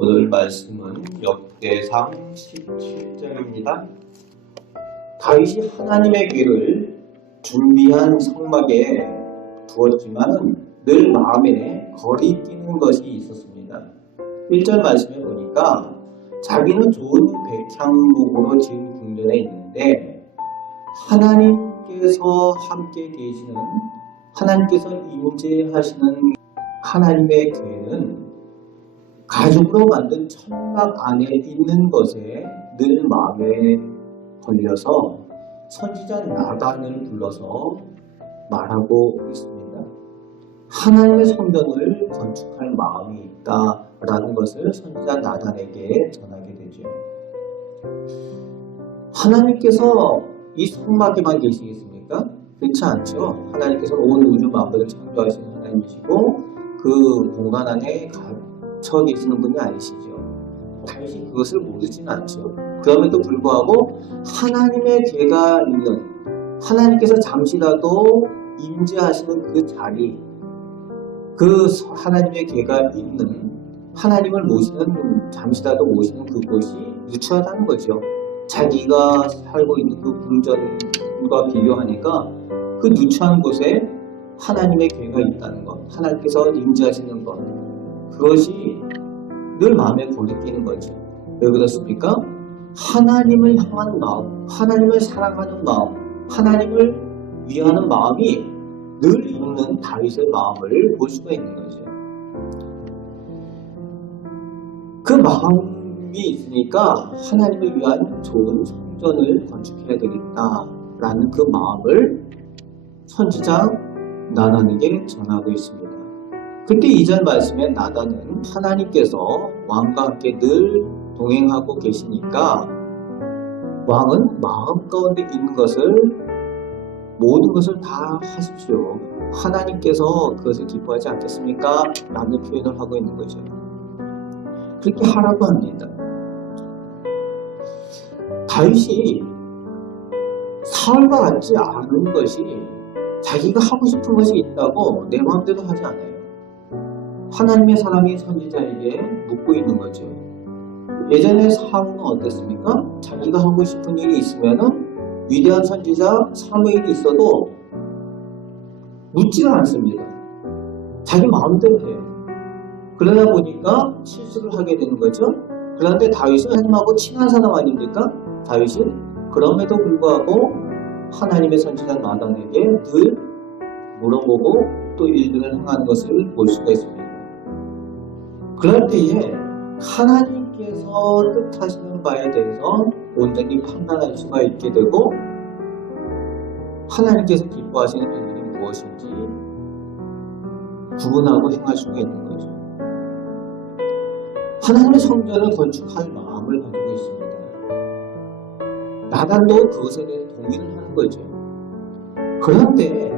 오늘 말씀은 역대상 17장입니다. 다윗이 하나님의 귀를 준비한 성막에 두었지만 늘 마음에 거리끼는 것이 있었습니다. 1절 말씀에 보니까 자기는 좋은 백향목으로 지은 궁전에 있는데 하나님께서 함께 계시는, 하나님께서 임재하시는 하나님의 궤는 가죽으로 만든 천막 안에 있는 것에 늘 마음에 걸려서 선지자 나단을 불러서 말하고 있습니다. 하나님의 성전을 건축할 마음이 있다라는 것을 선지자 나단에게 전하게 되죠. 하나님께서 이 성막에만 계시겠습니까? 그렇지 않죠. 하나님께서는 온 우주 만물을 창조하시는 하나님이시고 그 공간 안에 갇혀 계시는 분이 아니시죠. 다윗이 그것을 모르진 않죠. 그럼에도 불구하고 하나님의 궤가 있는, 하나님께서 잠시라도 임재하시는 그 자리, 그 하나님의 궤가 있는, 하나님을 모시는, 잠시라도 모시는 그곳이 유치하다는 거죠. 자기가 살고 있는 그 궁전과 비교하니까 그 누추한 곳에 하나님의 궤가 있다는 것, 하나님께서 임재하시는 것, 그것이 늘 마음에 거리끼는 거죠. 왜 그렇습니까? 하나님을 향한 마음, 하나님을 사랑하는 마음, 하나님을 위하는 마음이 늘 있는 다윗의 마음을 볼 수가 있는 거죠. 그 마음이 있으니까 하나님을 위한 좋은 성전을 건축해야 되겠다라는 그 마음을 선지자 나단에게 전하고 있습니다. 그때 2절 말씀에 나단은 하나님께서 왕과 함께 늘 동행하고 계시니까 왕은 마음 가운데 있는 것을, 모든 것을 다 하십시오. 하나님께서 그것을 기뻐하지 않겠습니까? 라는 표현을 하고 있는 거죠. 그렇게 하라고 합니다. 다윗이 사울과 같지 않은 것이, 자기가 하고 싶은 것이 있다고 내 마음대로 하지 않아요. 하나님의 사람이 선지자에게 묻고 있는 거죠. 예전에 사울은 어땠습니까? 자기가 하고 싶은 일이 있으면은 위대한 선지자 사무엘이 있어도 묻지가 않습니다. 자기 마음대로 해요. 그러다 보니까 실수를 하게 되는 거죠. 그런데 다윗은 하나님하고 친한 사람 아닙니까? 다윗이 그럼에도 불구하고 하나님의 선지자 나단에게 늘 물어보고 또 일들을 행하는 것을 볼 수가 있습니다. 그럴 때에 하나님께서 뜻하시는 바에 대해서 온전히 판단할 수가 있게 되고, 하나님께서 기뻐하시는 일들이 무엇인지 구분하고 행할 수가 있는 거죠. 하나님의 성전을 건축할 마음을 가지고 있습니다. 나단도 그것에 대해서 동의를 하는 거죠. 그런데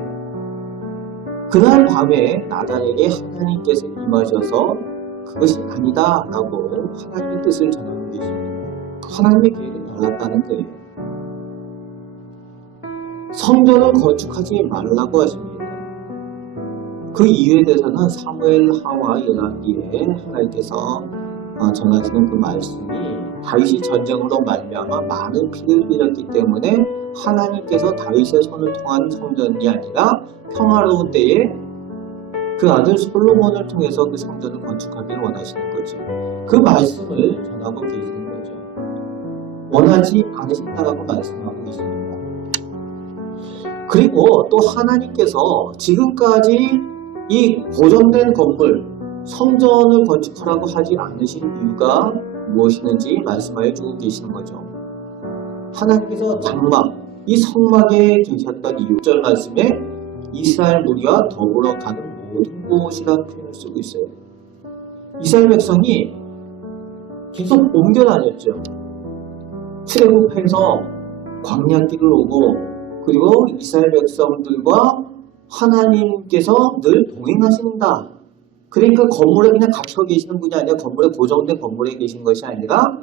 그날 밤에 나단에게 하나님께서 임하셔서 그것이 아니다 라고 하나님의 뜻을 전하고 계십니다. 하나님의 계획은 달랐다는 거예요. 성전을 건축하지 말라고 하십니다. 그 이유에 대해서는 사무엘 하와 열왕기에 하나님께서 전하시는 그 말씀이, 다윗이 전쟁으로 말미암아 많은 피를 흘렸기 때문에 하나님께서 다윗의 손을 통한 성전이 아니라 평화로운 때에 그 아들 솔로몬을 통해서 그 성전을 건축하기를 원하시는 거죠. 그 말씀을 전하고 계시는 거죠. 원하지 않으신다라고 말씀하고 계십니다. 그리고 또 하나님께서 지금까지 이 고정된 건물, 성전을 건축하라고 하지 않으신 이유가 무엇이는지 말씀하여 주고 계시는 거죠. 하나님께서 장막, 이 성막에 계셨던 이유, 6절 말씀에 이스라엘 무리와 더불어 가는 모든 곳이라는 표현을 쓰고 있어요. 이스라엘 백성이 계속 옮겨 다녔죠. 출애굽해서 광야길을 오고, 그리고 이스라엘 백성들과 하나님께서 늘 동행하신다. 그러니까 건물에 그냥 갇혀 계시는 분이 아니라 건물에, 고정된 건물에 계신 것이 아니라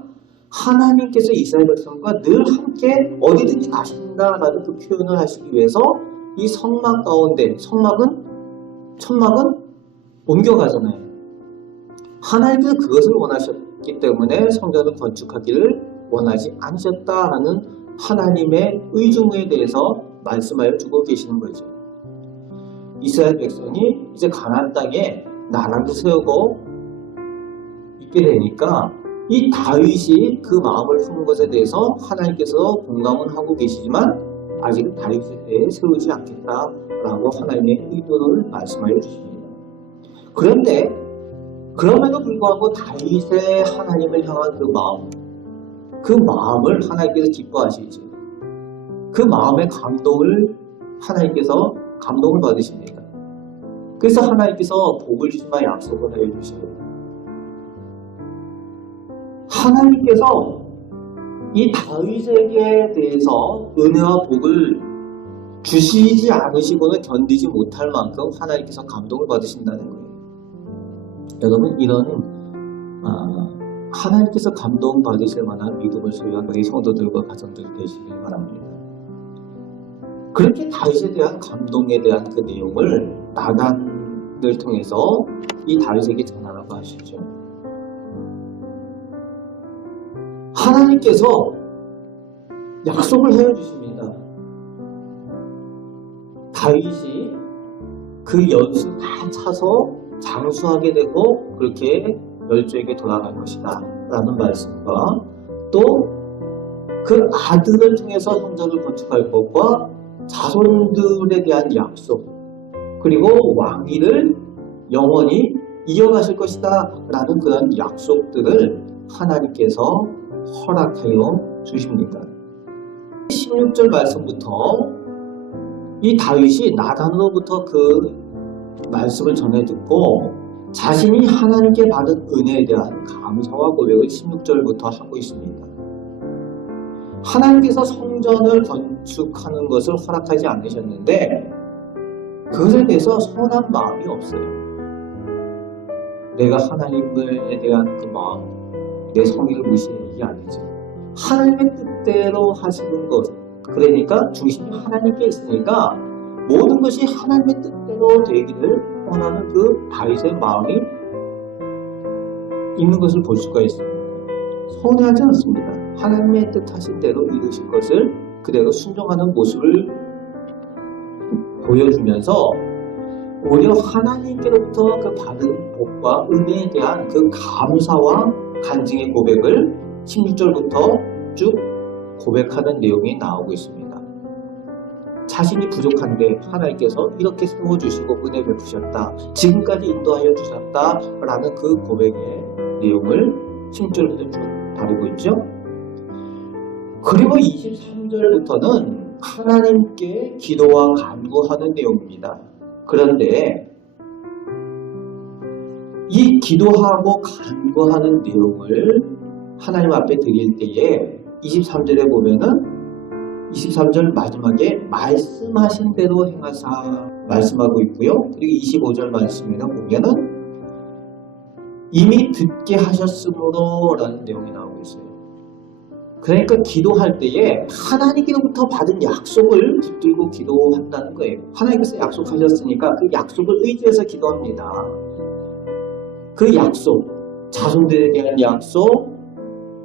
하나님께서 이스라엘 백성과 늘 함께 어디든지 가신다라는 그 표현을 하시기 위해서 이 성막 가운데, 천막은 옮겨가잖아요. 하나님께서 그것을 있기 때문에 성전을 건축하기를 원하지 않으셨다라는 하나님의 의중에 대해서 말씀하여 주고 계시는 거죠. 이스라엘 백성이 이제 가나안 땅에 나라를 세우고 있게 되니까 이 다윗이 그 마음을 품은 것에 대해서 하나님께서 공감은 하고 계시지만 아직은 다윗에 대해 세우지 않겠다라고 하나님의 의도를 말씀하여 주십니다. 그런데 그럼에도 불구하고 다윗의 하나님을 향한 그 마음을 하나님께서 기뻐하시지. 그 마음의 감동을 하나님께서 감동을 받으십니다. 그래서 하나님께서 복을 주시마 약속을 하여 주시고 하나님께서 이 다윗에게 대해서 은혜와 복을 주시지 않으시고는 견디지 못할 만큼 하나님께서 감동을 받으신다는 거예요. 여러분 이런 하나님께서 감동 받으실 만한 믿음을 소유한 우리 성도들과 가정들 되시길 바랍니다. 그렇게 다윗에 대한 감동에 대한 그 내용을 나단을 통해서 이 다윗에게 전하라고 하시죠. 하나님께서 약속을 해주십니다. 다윗이 그 연수 다 차서 장수하게 되고 그렇게 열조에게 돌아갈 것이다 라는 말씀과 또 그 아들을 통해서 성전을 건축할 것과 자손들에 대한 약속 그리고 왕위를 영원히 이어가실 것이다 라는 그런 약속들을 하나님께서 허락하여 주십니다. 16절 말씀부터 이 다윗이 나단으로부터 그 말씀을 전해 듣고 자신이 하나님께 받은 은혜에 대한 감사와 고백을 16절부터 하고 있습니다. 하나님께서 성전을 건축하는 것을 허락하지 않으셨는데 그것에 대해서 서운한 마음이 없어요. 내가 하나님에 대한 그 마음, 내 성의를 무시해 이게 아니죠. 하나님의 뜻대로 하시는 것, 그러니까 중심이 하나님께 있으니까 모든 것이 하나님의 뜻대로 되기를 원하는 그 다윗의 마음이 있는 것을 볼 수가 있습니다. 서운해하지 않습니다. 하나님의 뜻하신 대로 이루실 것을 그대로 순종하는 모습을 보여주면서 오히려 하나님께로부터 그 받은 복과 은혜에 대한 그 감사와 간증의 고백을 16절부터 쭉 고백하는 내용이 나오고 있습니다. 자신이 부족한데 하나님께서 이렇게 세워주시고 은혜 베푸셨다. 지금까지 인도하여 주셨다. 라는 그 고백의 내용을 16절부터 쭉 다루고 있죠. 그리고 23절부터는 하나님께 기도와 간구하는 내용입니다. 그런데 이 기도하고 간구하는 내용을 하나님 앞에 드릴 때에 23절에 보면은 23절 마지막에 말씀하신 대로 행하사 말씀하고 있고요. 그리고 25절 말씀에 보면은 이미 듣게 하셨으므로 라는 내용이 나오고 있어요. 그러니까 기도할 때에 하나님께로부터 받은 약속을 붙들고 기도한다는 거예요. 하나님께서 약속하셨으니까 그 약속을 의지해서 기도합니다. 그 약속, 자손들에 대한 약속,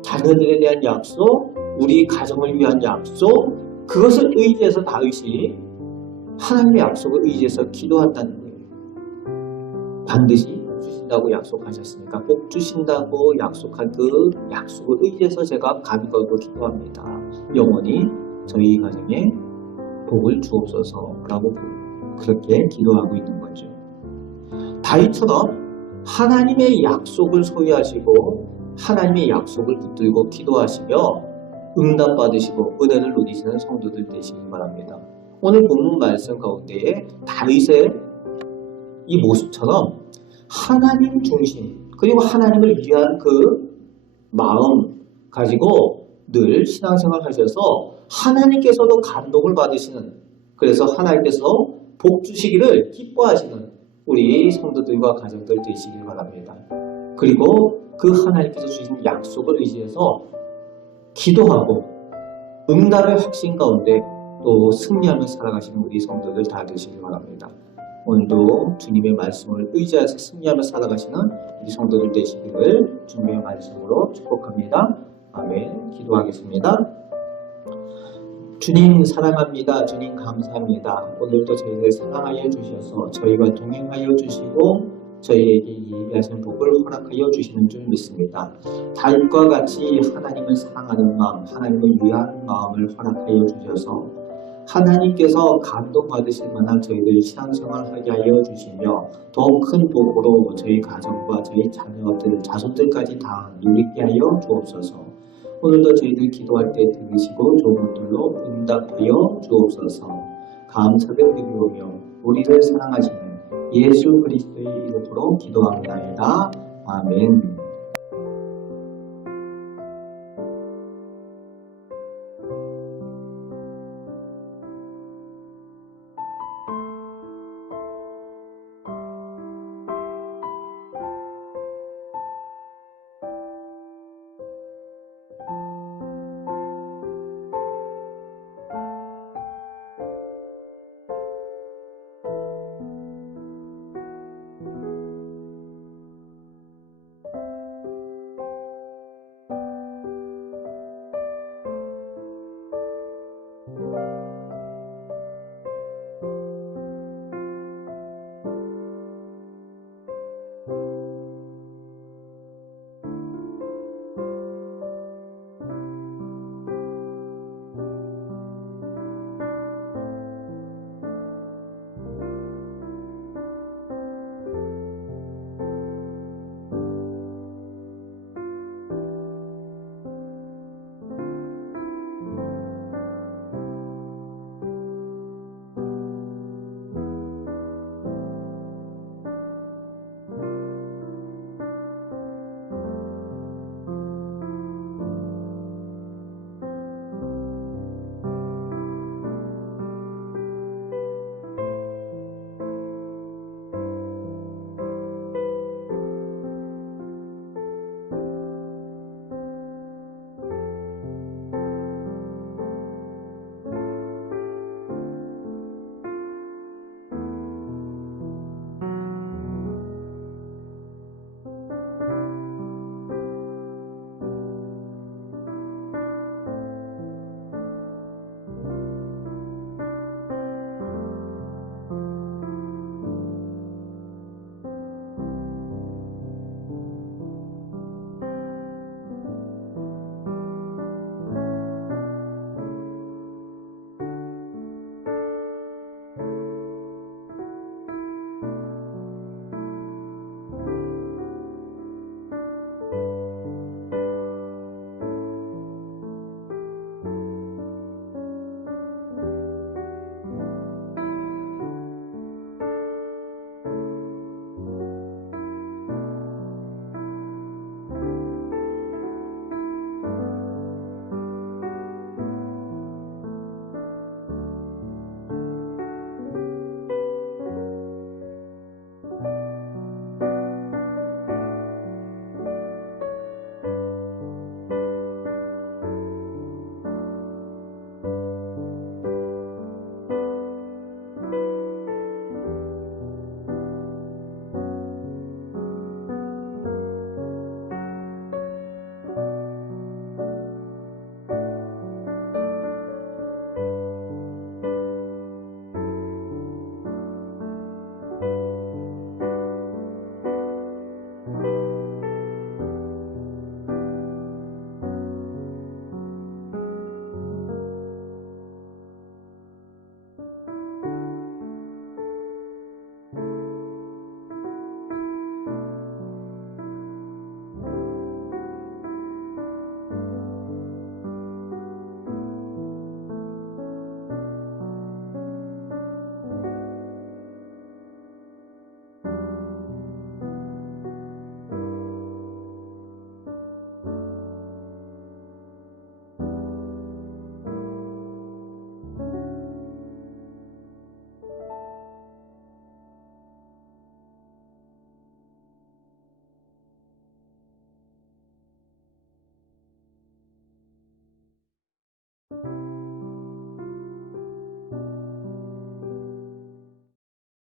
자녀들에 대한 약속, 우리 가정을 위한 약속, 그것을 의지해서 다윗이 하나님의 약속을 의지해서 기도한다는 거예요. 반드시 주신다고 약속하셨으니까 복 주신다고 약속한 그 약속을 의지해서 제가 감히 걸고 기도합니다. 영원히 저희 가정에 복을 주옵소서라고 그렇게 기도하고 있는 거죠. 다윗처럼 하나님의 약속을 소유하시고 하나님의 약속을 붙들고 기도하시며 응답받으시고 은혜를 누리시는 성도들 되시길 바랍니다. 오늘 본문 말씀 가운데에 다윗의 이 모습처럼 하나님 중심 그리고 하나님을 위한 그 마음 가지고 늘 신앙생활 하셔서 하나님께서도 감동을 받으시는, 그래서 하나님께서 복 주시기를 기뻐하시는 우리 성도들과 가정들 되시길 바랍니다. 그리고 그 하나님께서 주신 약속을 의지해서 기도하고 응답의 확신 가운데 또 승리하며 살아가시는 우리 성도들 다 되시길 바랍니다. 오늘도 주님의 말씀을 의지해서 승리하며 살아가시는 우리 성도들 되시기를 주님의 말씀으로 축복합니다. 아멘. 기도하겠습니다. 주님 사랑합니다. 주님 감사합니다. 오늘도 저희를 사랑하여 주셔서 저희와 동행하여 주시고 저희에게 예비하신 복을 허락하여 주시는 줄 믿습니다. 다윗과 같이 하나님을 사랑하는 마음, 하나님을 위하는 마음을 허락하여 주셔서 하나님께서 감동받으실 만한 저희들 신앙생활하게 하여 주시며 더 큰 복으로 저희 가정과 저희 자녀들, 자손들까지 다 누리게 하여 주옵소서. 오늘도 저희들 기도할 때 들으시고 좋은 분들로 응답하여 주옵소서. 감사드리오며 우리를 사랑하시는 예수 그리스도의 이름으로 기도합니다. 아멘.